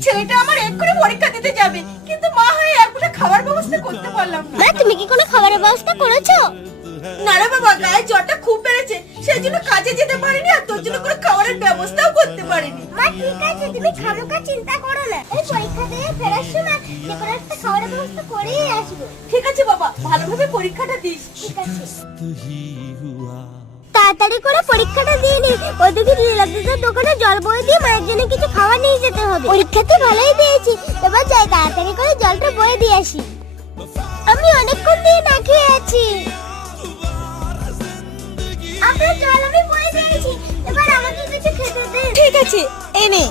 ছেলেটা আমার এক্ষুনি পরীক্ষা দিতে যাবে, কিন্তু মা হয়ে একটা খাবার ব্যবস্থা করতে পারলাম না। মা তুমি কি কোনো খাবারের ব্যবস্থা করেছো? না রে বাবা, গায়ে জ্বরটা খুব বেড়েছে, সেই জন্য কাজে যেতে পারিনি, আর তোর জন্য কোনো খাবারের ব্যবস্থাও করতে পারিনি। মা ঠিক আছে, তুমি খামোকা চিন্তা করো না, এই পরীক্ষা দিয়ে ফেরার সময় যে কোনো একটা খাবারের ব্যবস্থা করেই আসবো। ঠিক আছে বাবা, ভালোভাবে পরীক্ষাটা দিস। ঠিক আছে, তাড়াতাড়ি করে পরীক্ষাটা দিয়ে নি। ওদিকে নীলাব্দিদের দোকানে জল বয়ে দিয়ে মায়ের জন্য কিছু খাবার নিয়ে যেতে হবে। পরীক্ষাতে ভালোই দিয়েছি, এবার যাই তাড়াতাড়ি করে জলটা বয়ে দিয়ে আসি। আমি অনেকক্ষণ দিয়ে না খেয়ে আছি। আপনার জল আমি বয়ে দিয়েছি, এবার আমাকে কিছু খেতে দিন। ঠিক আছে, এনে